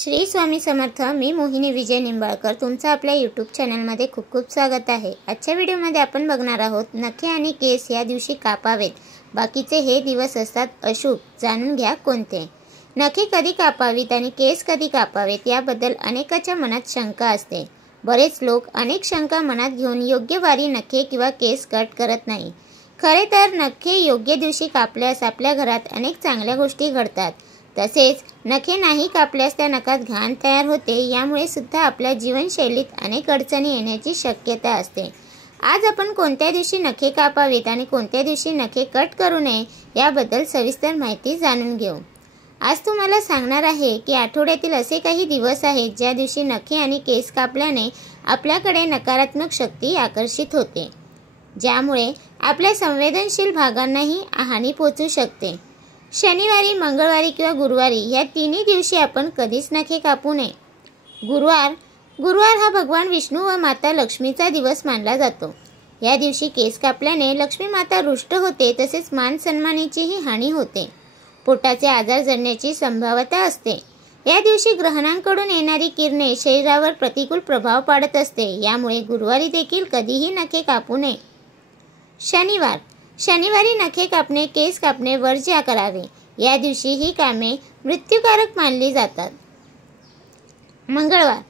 श्री स्वामी समर्थ। मी मोहिनी विजय निंबाळकर तुमचं आपल्या यूट्यूब चॅनलमध्ये खूप खूप स्वागत आहे। आजच्या व्हिडिओमध्ये आपण बघणार आहोत नखे आणि केस या दिवशी कापावेत, बाकीचे हे दिवस असतात अशुभ, जाणून घ्या कोणते। नखे कधी कापावीत आणि केस कधी कापावेत याबद्दल अनेकाच्या मनात शंका असते। बरेच लोक अनेक शंका मनात घेऊन योग्य वारी नखे किंवा केस कट करत नाही। खरे तर नखे योग्य दिवशी कापल्यास आपल्या घरात अनेक चांगल्या गोष्टी घडतात। तसेच नखे नाही कापल्यास त्या नखात घाण तयार होते, यामुळे सुद्धा आपल्या जीवनशैलीत अनेक अडचणी येण्याची शक्यता असते। आज आपण कोणत्या दिवशी नखे कापावीत आणि कोणत्या दिवशी नखे कट करू नये याबद्दल सविस्तर माहिती जाणून घेऊ। आज तुम्हाला सांगणार आहे की आठवड्यातील असे काही दिवस आहेत ज्या दिवशी नखे आणि केस कापल्याने आपल्याकडे नकारात्मक शक्ती आकर्षित होते, ज्यामुळे आपल्या संवेदनशील भागांनाही हानी पोहोचू शकते। शनिवारी, मंगळवारी किंवा गुरुवारी या तिन्ही दिवशी आपण कधीच नखे कापू नये। गुरुवार हा भगवान विष्णू व माता लक्ष्मीचा दिवस मानला जातो। या दिवशी केस कापल्याने लक्ष्मी माता रुष्ट होते, तसेच मान सन्मानाचीही हानी होते। पोटाचे आजार जडण्याची संभाव्यता असते। या दिवशी ग्रहांकडून येणारी किरणे शरीरावर प्रतिकूल प्रभाव पाडत असते, यामुळे गुरुवारी देखील कधीही नखे कापू नये। शनिवारी नखे कापणे, केस कापणे वर्ज्य करावे। या दिवशी ही कामे मृत्यूकारक मानली जातात। मंगळवार,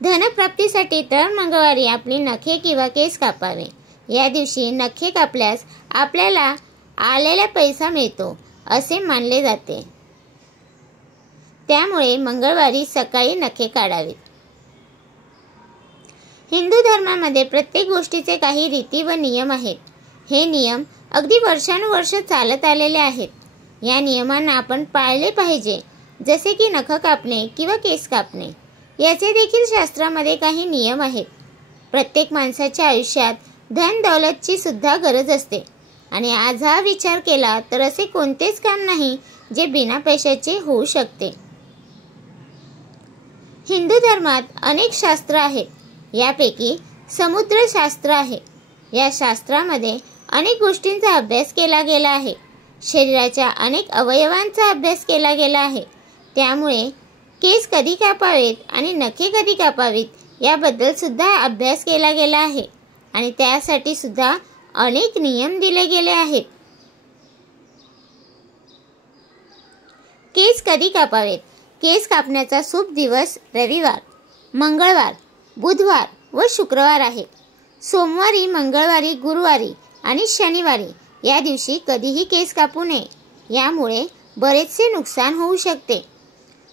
धनप्राप्तीसाठी दर मंगळवारी आपली नखे किंवा केस कापावे। या दिवशी नखे कापल्यास आपल्याला आलेला पैसा मिळतो असे मानले जाते, त्यामुळे मंगळवारी सकाळी नखे काढावेत। हिंदू धर्मामध्ये प्रत्येक गोष्टीचे काही रीती व नियम आहेत। हे नियम अगदी वर्षानुवर्ष चालत आलेले आहेत। या नियमांना आपण पाळले पाहिजे, जसे की नख कापणे किंवा केस कापणे। याचे देखील शास्त्रामध्ये काही नियम आहेत। प्रत्येक माणसाच्या आयुष्यात धन दौलतची सुद्धा गरज असते, आणि आज हा विचार केला तर असे कोणतेच काम नाही जे बिना पैशाचे होऊ शकते। हिंदू धर्मात अनेक शास्त्र आहेत, यापैकी समुद्रशास्त्र आहे। या शास्त्रामध्ये अनेक गोष्टींचा अभ्यास केला गेला आहे। शरीराच्या अनेक अवयवांचा अभ्यास केला गेला आहे, त्यामुळे केस कधी कापावेत आणि नखे कधी कापावीत याबद्दल सुद्धा अभ्यास केला गेला आहे, आणि त्यासाठी सुद्धा अनेक नियम दिले गेले आहेत। केस कधी कापावेत? केस कापण्याचा शुभ दिवस रविवार, मंगळवार, बुधवार व शुक्रवार आहे। सोमवारी, मंगळवारी, गुरुवारी आणि शनिवारी या दिवशी कधीही केस कापू नये, यामुळे बरेचसे नुकसान होऊ शकते।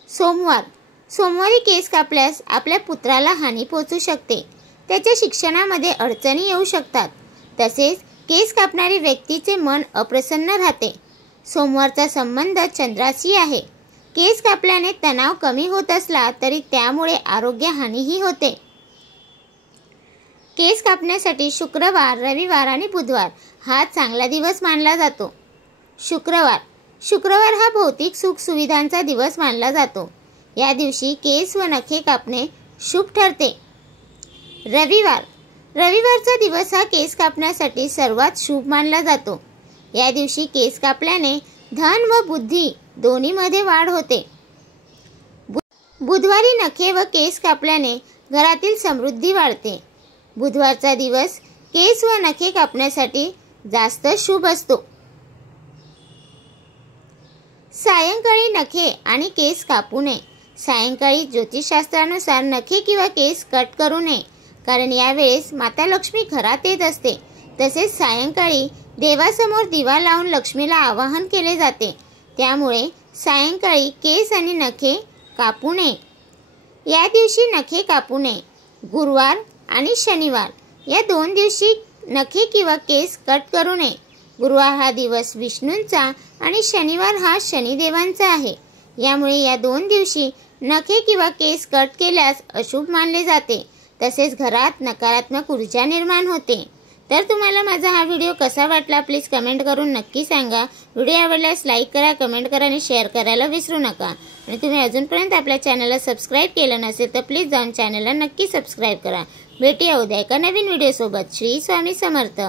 सोमवारी केस कापल्यास आपल्या पुत्राला हानी पोहोचू शकते, त्याच्या शिक्षणामध्ये अडचणी येऊ शकतात। तसेच केस कापणारी व्यक्तीचे मन अप्रसन्न राहते। सोमवारचा संबंध चंद्राशी आहे। केस कापल्याने तणाव कमी होत असला तरी त्यामुळे आरोग्य हानीही होते। केस कापण्यासाठी शुक्रवार, रविवार आणि बुधवार हा चांगला दिवस मानला जातो। शुक्रवार हा भौतिक सुख सुविधांचा दिवस मानला जातो। या दिवशी केस व नखे कापणे शुभ ठरते। रविवारचा दिवस हा केस कापण्यासाठी सर्वात शुभ मानला जातो। या दिवशी केस कापल्याने धन व बुद्धी दोन्हीमध्ये वाढ होते। बुधवारी नखे व केस कापल्याने घरातील समृद्धी वाढते। बुधवारचा दिवस केस व नखे कापण्यासाठी जास्त शुभ असतो। सायंकाळी नखे आणि केस कापू नये। सायंकाळी ज्योतिषशास्त्रानुसार नखे किंवा केस कट करू नये, कारण यावेळेस माता लक्ष्मी घरात येत असते। तसेच सायंकाळी देवासमोर दिवा लावून लक्ष्मीला आवाहन केले जाते, त्यामुळे सायंकाळी केस आणि नखे कापू नये। या दिवशी नखे कापू नये। गुरुवार आणि शनिवार या दोन दिवशी नखे किंवा केस कट करू नये। गुरुवार हा दिवस विष्णूंचा आणि शनिवार हा शनिदेवांचा आहे, यामुळे या दोन दिवशी नखे किंवा केस कट केल्यास अशुभ मानले जाते। तसेच घरात नकारात्मक ऊर्जा निर्माण होते। तर तुम्हाला माझा हा व्हिडिओ कसा वाटला प्लीज कमेंट करून नक्की सांगा। व्हिडिओ आवडल्यास लाईक करा, कमेंट करा आणि शेअर करायला विसरू नका। आणि तुम्ही अजूनपर्यंत आपल्या चॅनलला सबस्क्राईब केलं नसेल तर प्लीज जाऊन चॅनलला नक्की सबस्क्राईब करा। भेटूया उद्या एका नवीन व्हिडिओ सोबत। श्री स्वामी समर्थ।